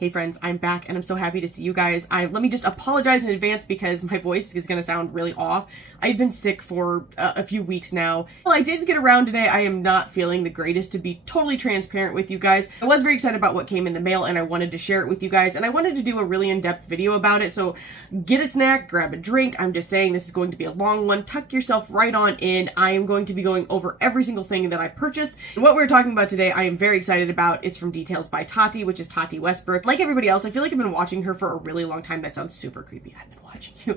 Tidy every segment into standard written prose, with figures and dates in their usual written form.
Hey friends, I'm back and I'm so happy to see you guys. Let me just apologize in advance because my voice is going to sound really off. I've been sick for a few weeks now. Well, I did get around today. I am not feeling the greatest, to be totally transparent with you guys. I was very excited about what came in the mail and I wanted to share it with you guys, and I wanted to do a really in-depth video about it. So get a snack, grab a drink. I'm just saying this is going to be a long one. Tuck yourself right on in. I am going to be going over every single thing that I purchased. And what we're talking about today, I am very excited about. It's from Details by Tati, which is Tati Westbrook. Like everybody else, I feel like I've been watching her for a really long time. That sounds super creepy. I've been watching you.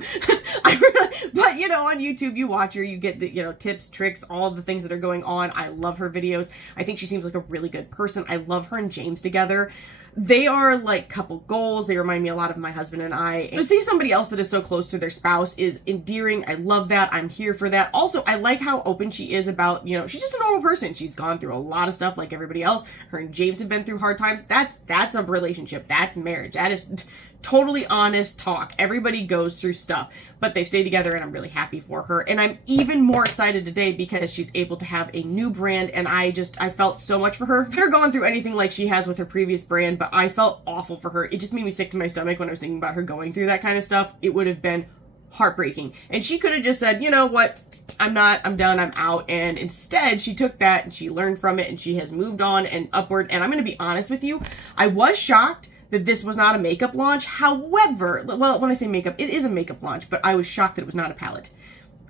But you know, on YouTube, you watch her, you get the, tips, tricks, all the things that are going on. I love her videos. I think she seems like a really good person. I love her and James together. They are like couple goals. They remind me a lot of my husband and I. And to see somebody else that is so close to their spouse is endearing. I love that. I'm here for that. Also, I like how open she is about, she's just a normal person. She's gone through a lot of stuff like everybody else. Her and James have been through hard times. That's a relationship. That's marriage. That is totally honest talk. Everybody goes through stuff, but they stay together and I'm really happy for her. And I'm even more excited today because she's able to have a new brand, and I felt so much for her. I've never gone through anything like she has with her previous brand, but I felt awful for her. It just made me sick to my stomach when I was thinking about her going through that kind of stuff. It would have been heartbreaking. And she could have just said, you know what? I'm done, I'm out. And instead she took that and she learned from it and she has moved on and upward. And I'm going to be honest with you, I was shocked that this was not a makeup launch. However, well, when I say makeup, it is a makeup launch, but I was shocked that it was not a palette.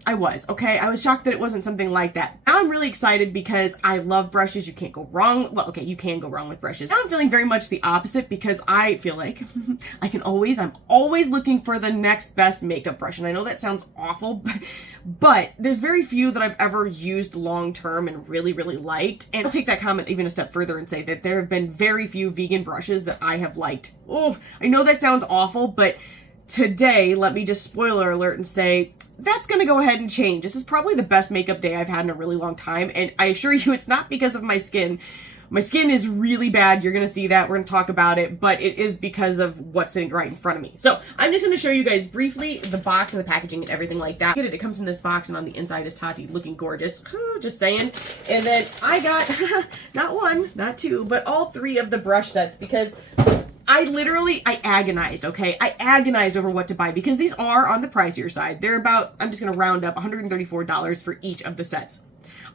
I was shocked that it wasn't something like that. Now I'm really excited because I love brushes. You can't go wrong. Well, okay, you can go wrong with brushes. Now I'm feeling very much the opposite because I feel like I'm always looking for the next best makeup brush. And I know that sounds awful, but there's very few that I've ever used long term and really, really liked. And I'll take that comment even a step further and say that there have been very few vegan brushes that I have liked. Oh, I know that sounds awful, but today, let me just spoiler alert and say, that's going to go ahead and change. This is probably the best makeup day I've had in a really long time. And I assure you, it's not because of my skin. My skin is really bad. You're going to see that. We're going to talk about it. But it is because of what's sitting right in front of me. So I'm just going to show you guys briefly the box and the packaging and everything like that. Get it. It comes in this box, and on the inside is Tati looking gorgeous. Just saying. And then I got not one, not two, but all three of the brush sets because I agonized, okay? I agonized over what to buy because these are on the pricier side. They're about, I'm just going to round up, $134 for each of the sets.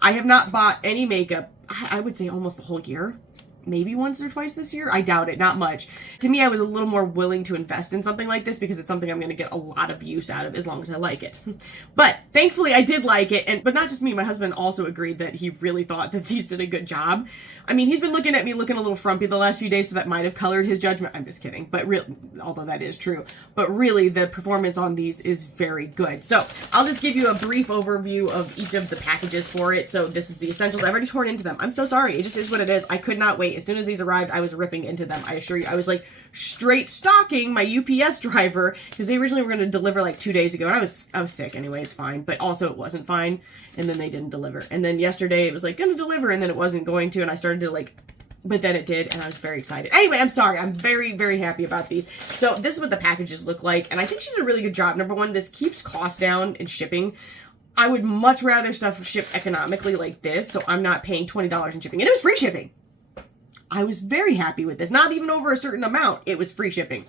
I have not bought any makeup, I would say almost the whole year. Maybe once or twice this year. I doubt it. Not much. To me, I was a little more willing to invest in something like this because it's something I'm going to get a lot of use out of as long as I like it. But thankfully, I did like it. But not just me. My husband also agreed that he really thought that these did a good job. I mean, he's been looking at me looking a little frumpy the last few days, so that might have colored his judgment. I'm just kidding. But although that is true. But really, the performance on these is very good. So I'll just give you a brief overview of each of the packages for it. So this is the essentials. I've already torn into them. I'm so sorry. It just is what it is. I could not wait. As soon as these arrived, I was ripping into them. I assure you, I was like straight stalking my UPS driver because they originally were going to deliver like 2 days ago. And I was sick anyway. It's fine. But also it wasn't fine. And then they didn't deliver. And then yesterday it was like going to deliver and then it wasn't going to. And I started to but then it did. And I was very excited. Anyway, I'm sorry. I'm very, very happy about these. So this is what the packages look like. And I think she did a really good job. Number one, this keeps costs down in shipping. I would much rather stuff ship economically like this. So I'm not paying $20 in shipping. And it was free shipping. I was very happy with this. Not even over a certain amount. It was free shipping.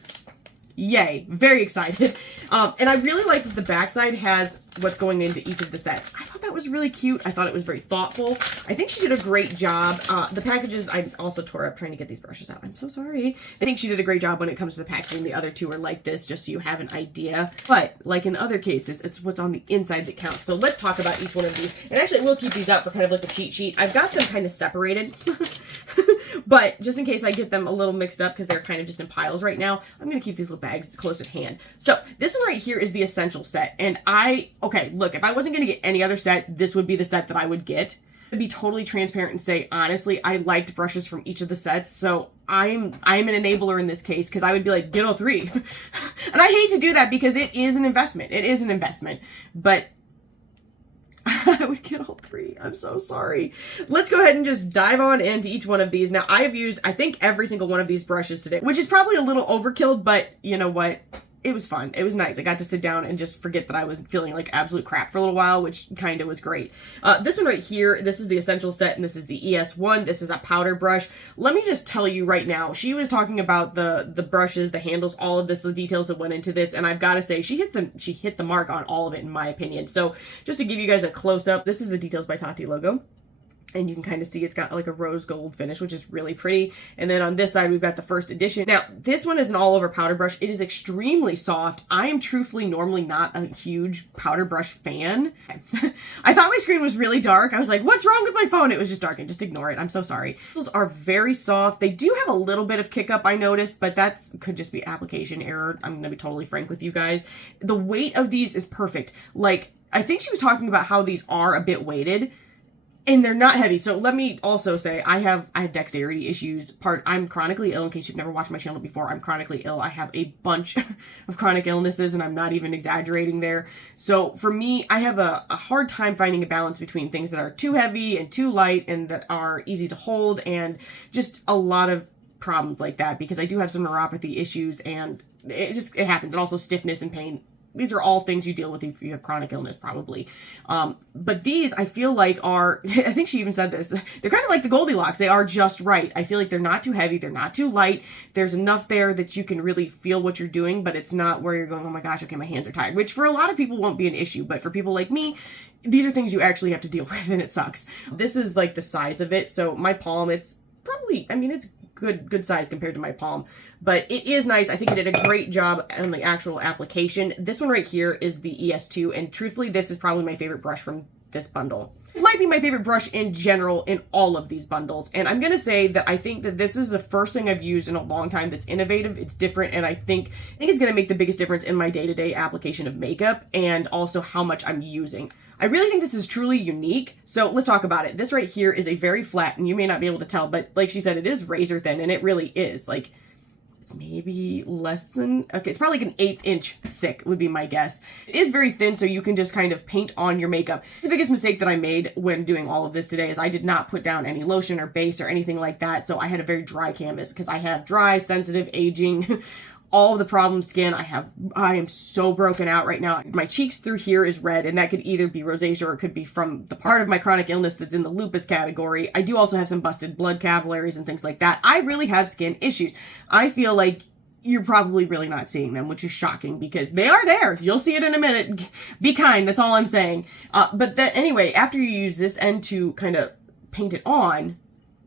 Yay. Very excited. And I really like that the backside has what's going into each of the sets. I thought that was really cute. I thought it was very thoughtful. I think she did a great job. The packages, I also tore up trying to get these brushes out. I'm so sorry. I think she did a great job when it comes to the packaging. The other two are like this, just so you have an idea. But like in other cases, it's what's on the inside that counts. So let's talk about each one of these. And actually, we'll keep these up for kind of like a cheat sheet. I've got them kind of separated. But just in case I get them a little mixed up because they're kind of just in piles right now, I'm going to keep these little bags close at hand. So this one right here is the essential set. And okay, look, if I wasn't going to get any other set, this would be the set that I would get. To be totally transparent and say, honestly, I liked brushes from each of the sets. So I'm an enabler in this case because I would be like, get all three. And I hate to do that because it is an investment. It is an investment. But I would get all three. I'm so sorry. Let's go ahead and just dive on into each one of these. Now, I have used, I think, every single one of these brushes today, which is probably a little overkill, but you know what? it was fun. It was nice. I got to sit down and just forget that I was feeling like absolute crap for a little while, which kind of was great. This one right here, this is the Essential Set, and this is the ES1. This is a powder brush. Let me just tell you right now, she was talking about the brushes, the handles, all of this, the details that went into this, and I've got to say, she hit the mark on all of it, in my opinion. So just to give you guys a close-up, this is the Details by Tati logo. And you can kind of see it's got like a rose gold finish, which is really pretty. And then on this side, we've got the first edition. Now, this one is an all over powder brush. It is extremely soft. I am truthfully normally not a huge powder brush fan. I thought my screen was really dark. I was like, what's wrong with my phone? It was just dark, and just ignore it. I'm so sorry. Those are very soft. They do have a little bit of kick up, I noticed, but that's could just be application error. I'm going to be totally frank with you guys. The weight of these is perfect. Like, I think she was talking about how these are a bit weighted. And they're not heavy. So let me also say, I have dexterity issues. I'm chronically ill. In case you've never watched my channel before, I'm chronically ill. I have a bunch of chronic illnesses, and I'm not even exaggerating there. So for me, I have a hard time finding a balance between things that are too heavy and too light and that are easy to hold, and just a lot of problems like that, because I do have some neuropathy issues, and it happens. And also stiffness and pain. These are all things you deal with if you have chronic illness, probably. But these, I feel like, are, I think she even said this, they're kind of like the Goldilocks. They are just right. I feel like they're not too heavy. They're not too light. There's enough there that you can really feel what you're doing, but it's not where you're going, oh my gosh, okay, my hands are tired, which for a lot of people won't be an issue. But for people like me, these are things you actually have to deal with, and it sucks. This is like the size of it. So my palm, it's probably, I mean, it's good size compared to my palm, but it is nice. I think it did a great job on the actual application. This one right here is the ES2, and truthfully, this is probably my favorite brush from this bundle. This might be my favorite brush in general in all of these bundles, and I'm gonna say that I think that this is the first thing I've used in a long time that's innovative, it's different, and I think it's gonna make the biggest difference in my day-to-day application of makeup, and also how much I'm using. I really think this is truly unique, so let's talk about it. This right here is a very flat, and you may not be able to tell, but like she said, it is razor thin, and it really is. Like, it's maybe less than, okay, it's probably like an 1/8 inch thick would be my guess. It is very thin, so you can just kind of paint on your makeup. The biggest mistake that I made when doing all of this today is I did not put down any lotion or base or anything like that, so I had a very dry canvas, because I have dry, sensitive, aging, all of the problem skin. I am so broken out right now. My cheeks through here is red, and that could either be rosacea or it could be from the part of my chronic illness that's in the lupus category. I do also have some busted blood capillaries and things like that. I really have skin issues. I feel like you're probably really not seeing them, which is shocking because they are there. You'll see it in a minute. Be kind. That's all I'm saying. But then anyway, after you use this end to kind of paint it on,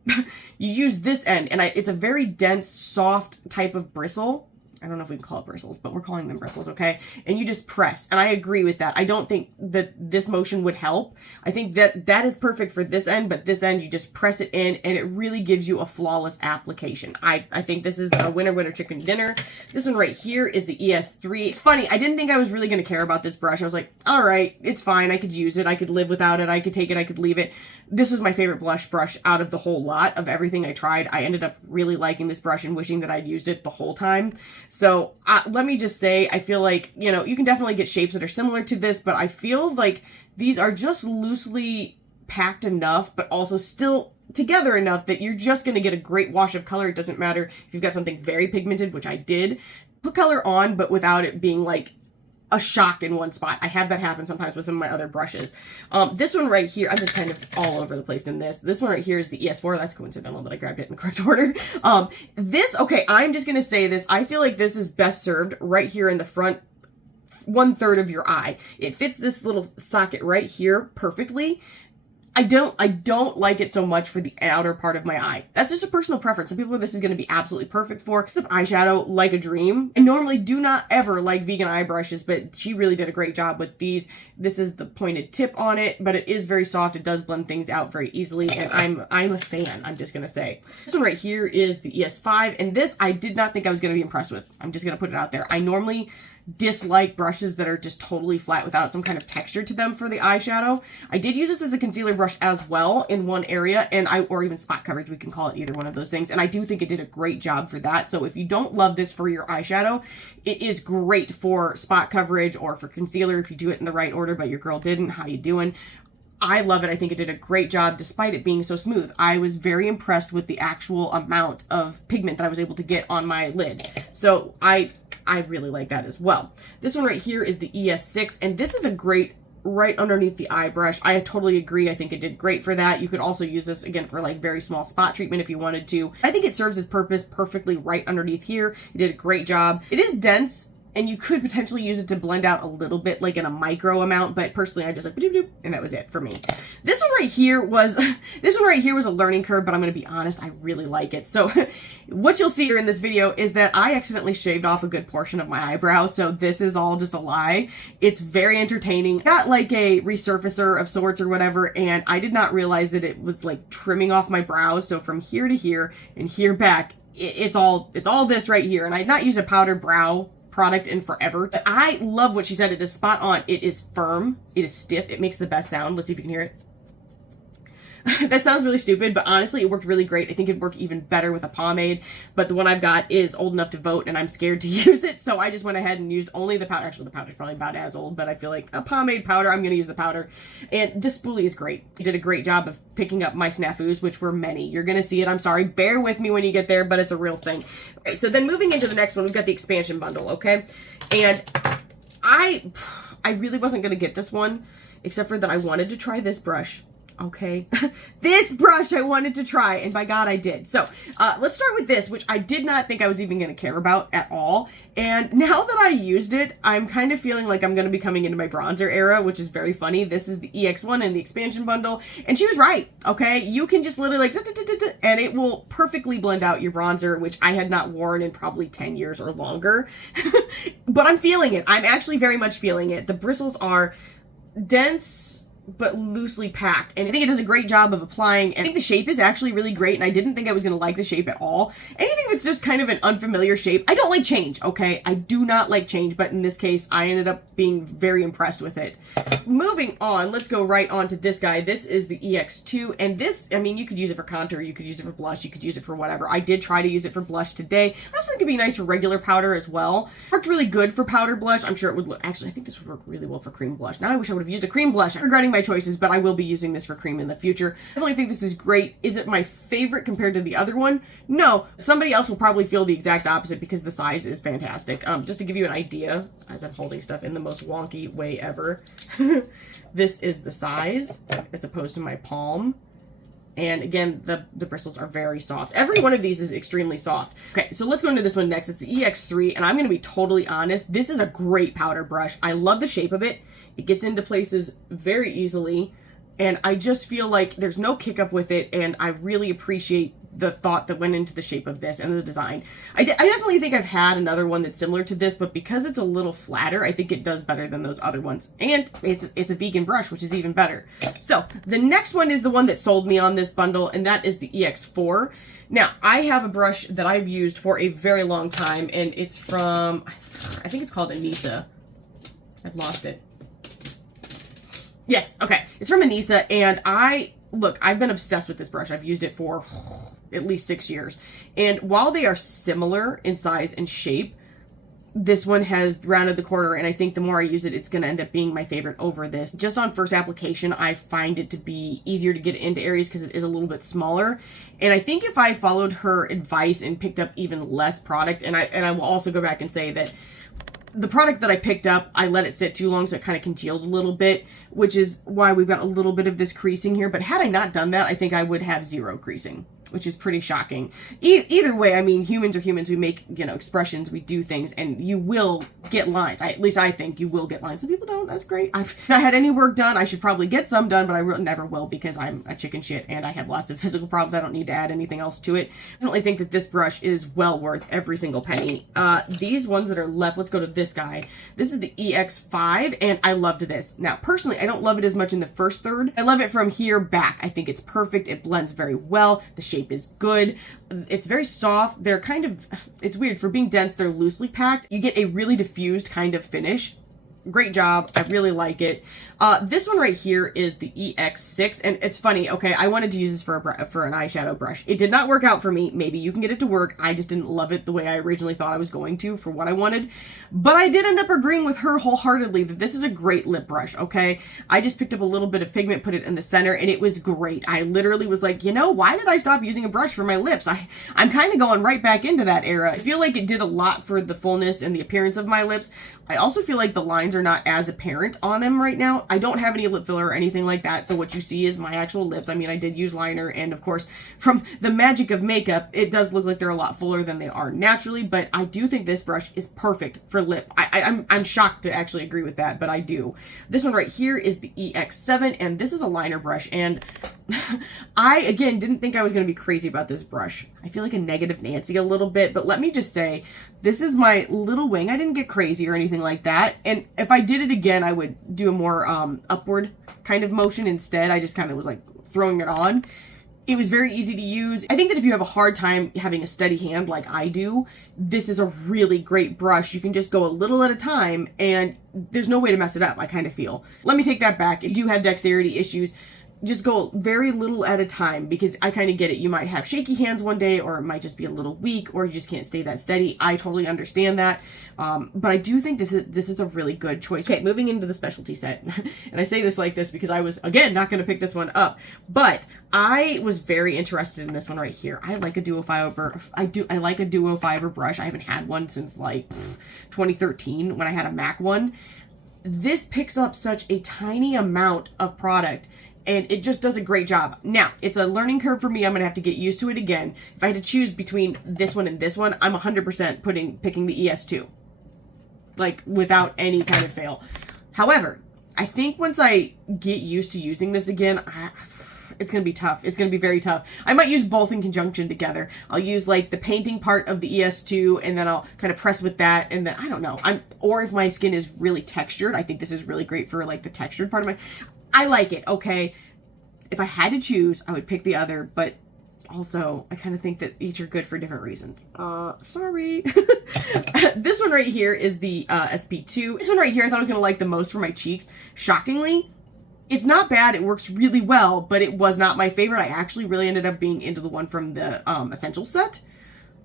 you use this end, and it's a very dense, soft type of bristle. I don't know if we can call it bristles, but we're calling them bristles, okay? And you just press, and I agree with that. I don't think that this motion would help. I think that is perfect for this end, but this end, you just press it in, and it really gives you a flawless application. I think this is a winner chicken dinner. This one right here is the ES3. It's funny, I didn't think I was really going to care about this brush. I was like, all right, it's fine. I could use it. I could live without it. I could take it. I could leave it. This was my favorite blush brush out of the whole lot of everything I tried. I ended up really liking this brush and wishing that I'd used it the whole time. So let me just say, I feel like, you know, you can definitely get shapes that are similar to this, but I feel like these are just loosely packed enough, but also still together enough that you're just going to get a great wash of color. It doesn't matter if you've got something very pigmented, which I did. Put color on, but without it being like a shock in one spot. I have that happen sometimes with some of my other brushes. This one right here, I'm just kind of all over the place in this. This one right here is the ES4. That's coincidental that I grabbed it in the correct order. Okay, I'm just going to say this. I feel like this is best served right here in the front 1/3 of your eye. It fits this little socket right here perfectly. I don't like it so much for the outer part of my eye. That's just a personal preference. Some people, this is going to be absolutely perfect for. It's an eyeshadow like a dream. I normally do not ever like vegan eye brushes, but she really did a great job with these. This is the pointed tip on it, but it is very soft. It does blend things out very easily, and I'm a fan, I'm just going to say. This one right here is the ES5, and this I did not think I was going to be impressed with. I'm just going to put it out there. I normally dislike brushes that are just totally flat without some kind of texture to them for the eyeshadow. I did use this as a concealer brush as well in one area, or even spot coverage, we can call it either one of those things, and I do think it did a great job for that. So if you don't love this for your eyeshadow, it is great for spot coverage or for concealer if you do it in the right order, but your girl didn't. How you doing? I love it. I think it did a great job despite it being so smooth. I was very impressed with the actual amount of pigment that I was able to get on my lid. So I really like that as well. This one right here is the ES6, and this is a great right underneath the eye brush. I totally agree. I think it did great for that. You could also use this again for like very small spot treatment if you wanted to. I think it serves its purpose perfectly right underneath here. You did a great job. It is dense, and you could potentially use it to blend out a little bit, like in a micro amount, but personally I just like doop, and that was it for me. This one right here was a learning curve, but I'm gonna be honest, I really like it. So what you'll see here in this video is that I accidentally shaved off a good portion of my eyebrow, so this is all just a lie. It's very entertaining. Got like a resurfacer of sorts or whatever, and I did not realize that it was like trimming off my brows. So from here to here and here back, it's all this right here. And I'd not used a powdered brow product in forever. But I love what she said. It is spot on. It is firm. It is stiff. It makes the best sound. Let's see if you can hear it. That sounds really stupid, but honestly, it worked really great. I think it'd work even better with a pomade, but the one I've got is old enough to vote, and I'm scared to use it, so I just went ahead and used only the powder. Actually, the powder's probably about as old, but I feel like a pomade powder, I'm going to use the powder. And this spoolie is great. It did a great job of picking up my snafus, which were many. You're going to see it. I'm sorry. Bear with me when you get there, but it's a real thing. Okay, so then moving into the next one, we've got the expansion bundle, okay? And I really wasn't going to get this one, except for that I wanted to try this brush. Okay, this brush I wanted to try, and by God I did. So let's start with this, which I did not think I was even going to care about at all. And now that I used it, I'm kind of feeling like I'm going to be coming into my bronzer era, which is very funny. This is the EX1 in the expansion bundle, and she was right. Okay, you can just literally like, and it will perfectly blend out your bronzer, which I had not worn in probably 10 years or longer. But I'm feeling it. I'm actually very much feeling it. The bristles are dense but loosely packed, and I think it does a great job of applying, and I think the shape is actually really great, and I didn't think I was going to like the shape at all. Anything that's just kind of an unfamiliar shape, I don't like change, okay? I do not like change, but in this case, I ended up being very impressed with it. Moving on, let's go right on to this guy. This is the EX2, and this, I mean, you could use it for contour, you could use it for blush, you could use it for whatever. I did try to use it for blush today. I also think it'd be nice for regular powder as well. Worked really good for powder blush. I'm sure it would look, actually, I think this would work really well for cream blush. Now I wish I would have used a cream blush. I'm regretting my choices, but I will be using this for cream in the future. I definitely think this is great. Is it my favorite compared to the other one? No. Somebody else will probably feel the exact opposite because the size is fantastic. Just to give you an idea, as I'm holding stuff in the most wonky way ever, this is the size as opposed to my palm. And again, the bristles are very soft. Every one of these is extremely soft. Okay, so let's go into this one next. It's the EX3, and I'm going to be totally honest. This is a great powder brush. I love the shape of it. It gets into places very easily, and I just feel like there's no kick up with it, and I really appreciate the thought that went into the shape of this and the design. I definitely think I've had another one that's similar to this, but because it's a little flatter, I think it does better than those other ones. And it's a vegan brush, which is even better. So the next one is the one that sold me on this bundle, and that is the EX4. Now, I have a brush that I've used for a very long time, and it's from, I think it's called Anissa. I've lost it. Yes, okay. It's from Anissa, and I've been obsessed with this brush. I've used it for at least 6 years. And while they are similar in size and shape, this one has rounded the corner, and I think the more I use it, it's going to end up being my favorite over this. Just on first application, I find it to be easier to get into areas because it is a little bit smaller. And I think if I followed her advice and picked up even less product, and I will also go back and say that the product that I picked up, I let it sit too long, so it kind of congealed a little bit, which is why we've got a little bit of this creasing here. But had I not done that, I think I would have zero creasing, which is pretty shocking. Either way, I mean, humans are humans. We make, expressions, we do things, and you will get lines. At least I think you will get lines. Some people don't. That's great. I've not had any work done. I should probably get some done, but I never will because I'm a chicken shit and I have lots of physical problems. I don't need to add anything else to it. I definitely think that this brush is well worth every single penny. These ones that are left, let's go to this guy. This is the EX5, and I loved this. Now, personally, I don't love it as much in the first third. I love it from here back. I think it's perfect. It blends very well. The shape is good. It's very soft. They're kind of, it's weird, for being dense, they're loosely packed. You get a really diffused kind of finish. Great job. I really like it. This one right here is the EX6, and it's funny, okay, I wanted to use this for an eyeshadow brush. It did not work out for me. Maybe you can get it to work. I just didn't love it the way I originally thought I was going to for what I wanted. But I did end up agreeing with her wholeheartedly that this is a great lip brush, okay? I just picked up a little bit of pigment, put it in the center, and it was great. I literally was like, you know, why did I stop using a brush for my lips? I'm kind of going right back into that era. I feel like it did a lot for the fullness and the appearance of my lips. I also feel like the lines are not as apparent on them right now. I don't have any lip filler or anything like that, so what you see is my actual lips. I mean, I did use liner, and of course, from the magic of makeup, it does look like they're a lot fuller than they are naturally, but I do think this brush is perfect for lip. I'm shocked to actually agree with that, but I do. This one right here is the EX7, and this is a liner brush, and I, again, didn't think I was going to be crazy about this brush. I feel like a negative Nancy a little bit, but let me just say, this is my little wing. I didn't get crazy or anything like that, and if I did it again, I would do a more upward kind of motion instead. I just kind of was like throwing it on. It was very easy to use. I think that if you have a hard time having a steady hand like I do, this is a really great brush. You can just go a little at a time, and there's no way to mess it up, I kind of feel. Let me take that back. If you do have dexterity issues, just go very little at a time, because I kind of get it. You might have shaky hands one day, or it might just be a little weak, or you just can't stay that steady. I totally understand that. But I do think this is a really good choice. Okay, moving into the specialty set. And I say this like this because I was, again, not going to pick this one up. But I was very interested in this one right here. I like a duo fiber. I like a duo fiber brush. I haven't had one since like 2013 when I had a MAC one. This picks up such a tiny amount of product, and it just does a great job. Now, it's a learning curve for me. I'm going to have to get used to it again. If I had to choose between this one and this one, I'm 100% picking the ES2. Like, without any kind of fail. However, I think once I get used to using this again, it's going to be tough. It's going to be very tough. I might use both in conjunction together. I'll use, like, the painting part of the ES2, and then I'll kind of press with that, and then, I don't know. Or if my skin is really textured, I think this is really great for, like, the textured part of my... I like it, okay? If I had to choose, I would pick the other, but also, I kind of think that each are good for different reasons. Sorry. This one right here is the SP2. This one right here I thought I was going to like the most for my cheeks. Shockingly, it's not bad. It works really well, but it was not my favorite. I actually really ended up being into the one from the Essential set.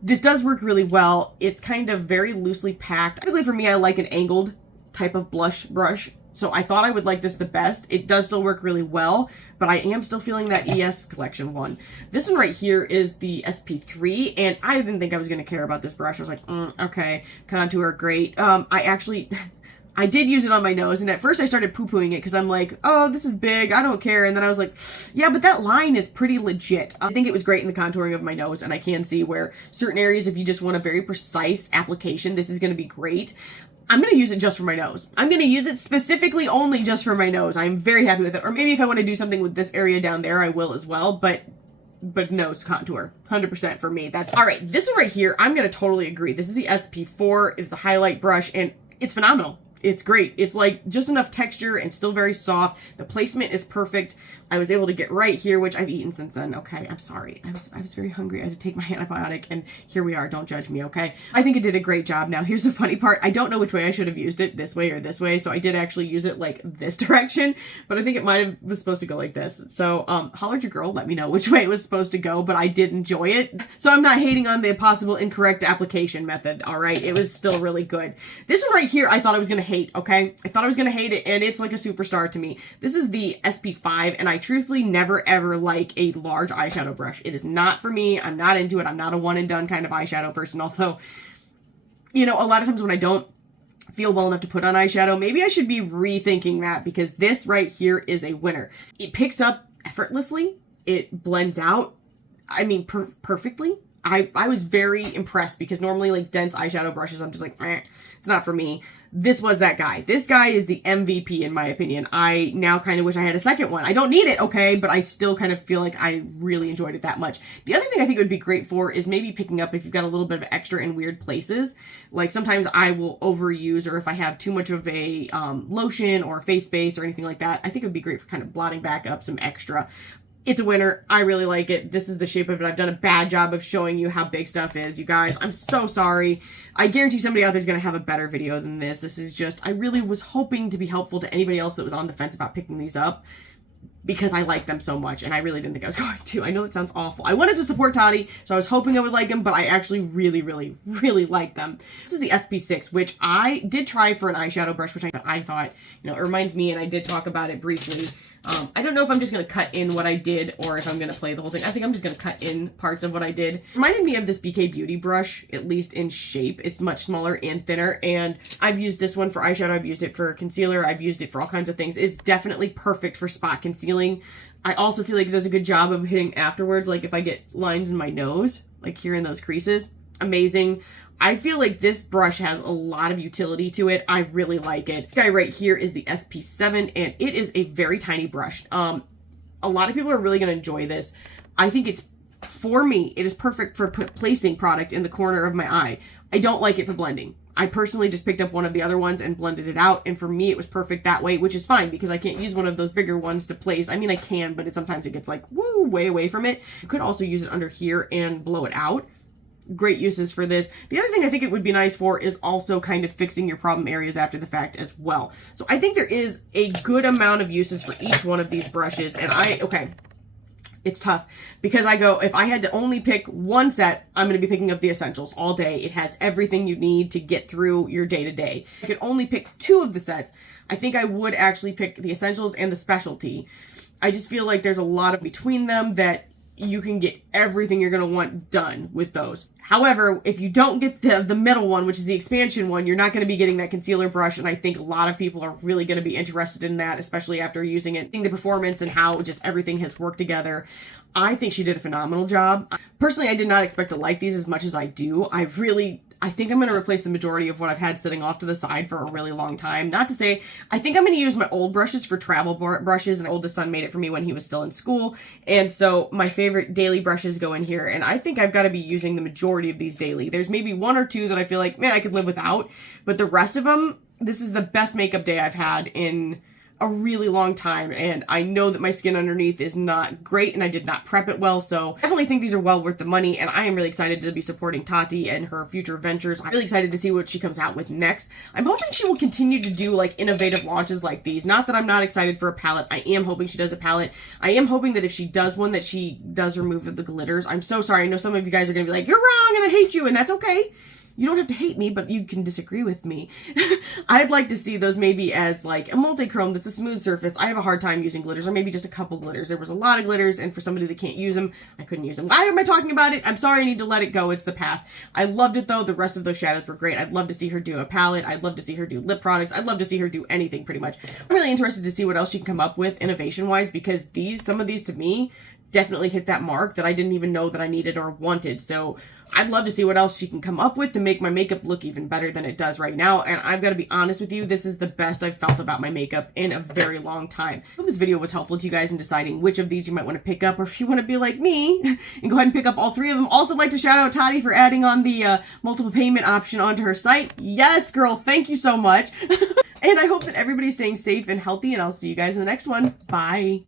This does work really well. It's kind of very loosely packed. Typically for me, I like an angled type of blush brush. So I thought I would like this the best. It does still work really well, but I am still feeling that ES collection one. This one right here is the SP3, and I didn't think I was going to care about this brush. I was like, okay, contour, great. I did use it on my nose, and at first I started poo-pooing it because I'm like, oh, this is big, I don't care. And then I was like, yeah, but that line is pretty legit. I think it was great in the contouring of my nose, and I can see where certain areas, if you just want a very precise application, this is going to be great. I'm going to use it just for my nose. I'm going to use it specifically only just for my nose. I'm very happy with it. Or maybe if I want to do something with this area down there, I will as well. But nose contour, 100% for me. That's all right. This one right here, I'm going to totally agree. This is the SP4. It's a highlight brush, and it's phenomenal. It's great. It's like just enough texture and still very soft. The placement is perfect. I was able to get right here, which I've eaten since then. Okay, I'm sorry. I was very hungry. I had to take my antibiotic, and here we are. Don't judge me, okay? I think it did a great job. Now, here's the funny part. I don't know which way I should have used it, this way or this way, so I did actually use it like this direction, but I think it might have was supposed to go like this. So, holler at your girl. Let me know which way it was supposed to go, but I did enjoy it. So I'm not hating on the possible incorrect application method, all right? It was still really good. This one right here, I thought I was going to hate, okay? I thought I was going to hate it, and it's like a superstar to me. This is the SP5, and I truthfully never ever like a large eyeshadow brush. It is not for me. I'm not into it. I'm not a one and done kind of eyeshadow person. Although, you know, a lot of times when I don't feel well enough to put on eyeshadow, maybe I should be rethinking that, because this right here is a winner. It picks up effortlessly. It blends out, I mean, perfectly. I was very impressed, because normally like dense eyeshadow brushes, I'm just like, it's not for me. This was that guy. This guy is the MVP in my opinion. I now kind of wish I had a second one. I don't need it, okay, but I still kind of feel like I really enjoyed it that much. The other thing I think it would be great for is maybe picking up if you've got a little bit of extra in weird places. Like sometimes I will overuse, or if I have too much of a lotion or face base or anything like that, I think it would be great for kind of blotting back up some extra. It's a winner. I really like it. This is the shape of it. I've done a bad job of showing you how big stuff is, you guys. I'm so sorry. I guarantee somebody out there is going to have a better video than this. This is just, I really was hoping to be helpful to anybody else that was on the fence about picking these up, because I like them so much, and I really didn't think I was going to. I know that sounds awful. I wanted to support Tati, so I was hoping I would like them, but I actually really, really, really like them. This is the SP6, which I did try for an eyeshadow brush, which I thought, you know, it reminds me, and I did talk about it briefly. I don't know if I'm just going to cut in what I did or if I'm going to play the whole thing. I think I'm just going to cut in parts of what I did. It reminded me of this BK Beauty brush, at least in shape. It's much smaller and thinner, and I've used this one for eyeshadow. I've used it for concealer. I've used it for all kinds of things. It's definitely perfect for spot concealing. I also feel like it does a good job of hitting afterwards, like if I get lines in my nose, like here in those creases. Amazing. I feel like this brush has a lot of utility to it. I really like it. This guy right here is the SP7, and it is a very tiny brush. A lot of people are really going to enjoy this. I think it's, for me, it is perfect for placing product in the corner of my eye. I don't like it for blending. I personally just picked up one of the other ones and blended it out, and for me it was perfect that way, which is fine because I can't use one of those bigger ones to place. I mean, I can, but sometimes it gets like, woo, way away from it. You could also use it under here and blow it out. Great uses for this. The other thing I think it would be nice for is also kind of fixing your problem areas after the fact as well. So I think there is a good amount of uses for each one of these brushes, and okay, it's tough because I go, if I had to only pick one set, I'm going to be picking up the essentials all day. It has everything you need to get through your day-to-day. I could only pick two of the sets. I think I would actually pick the essentials and the specialty. I just feel like there's a lot of between them that you can get everything you're going to want done with those. However, if you don't get the middle one, which is the expansion one, you're not going to be getting that concealer brush, and I think a lot of people are really going to be interested in that, especially after using it, seeing the performance and how just everything has worked together. I think she did a phenomenal job. Personally, I did not expect to like these as much as I do. I think I'm going to replace the majority of what I've had sitting off to the side for a really long time. Not to say, I think I'm going to use my old brushes for travel brushes, and my oldest son made it for me when he was still in school. And so my favorite daily brushes go in here, and I think I've got to be using the majority of these daily. There's maybe one or two that I feel like, man, I could live without, but the rest of them, this is the best makeup day I've had in a really long time, and I know that my skin underneath is not great, and I did not prep it well, so I definitely think these are well worth the money, and I am really excited to be supporting Tati and her future ventures. I'm really excited to see what she comes out with next. I'm hoping she will continue to do like innovative launches like these. Not that I'm not excited for a palette. I am hoping she does a palette. I am hoping that if she does one, that she does remove the glitters. I'm so sorry. I know some of you guys are gonna be like, you're wrong and I hate you, and that's okay. You don't have to hate me, but you can disagree with me. I'd like to see those maybe as like a multi-chrome that's a smooth surface. I have a hard time using glitters, or maybe just a couple glitters. There was a lot of glitters, and for somebody that can't use them, I couldn't use them. Why am I talking about it? I'm sorry, I need to let it go. It's the past. I loved it though. The rest of those shadows were great. I'd love to see her do a palette. I'd love to see her do lip products. I'd love to see her do anything pretty much. I'm really interested to see what else she can come up with innovation-wise, because some of these to me definitely hit that mark that I didn't even know that I needed or wanted. So I'd love to see what else she can come up with to make my makeup look even better than it does right now. And I've got to be honest with you, this is the best I've felt about my makeup in a very long time. I hope this video was helpful to you guys in deciding which of these you might want to pick up, or if you want to be like me and go ahead and pick up all three of them. Also like to shout out Tati for adding on the multiple payment option onto her site. Yes, girl, thank you so much. And I hope that everybody's staying safe and healthy, and I'll see you guys in the next one. Bye.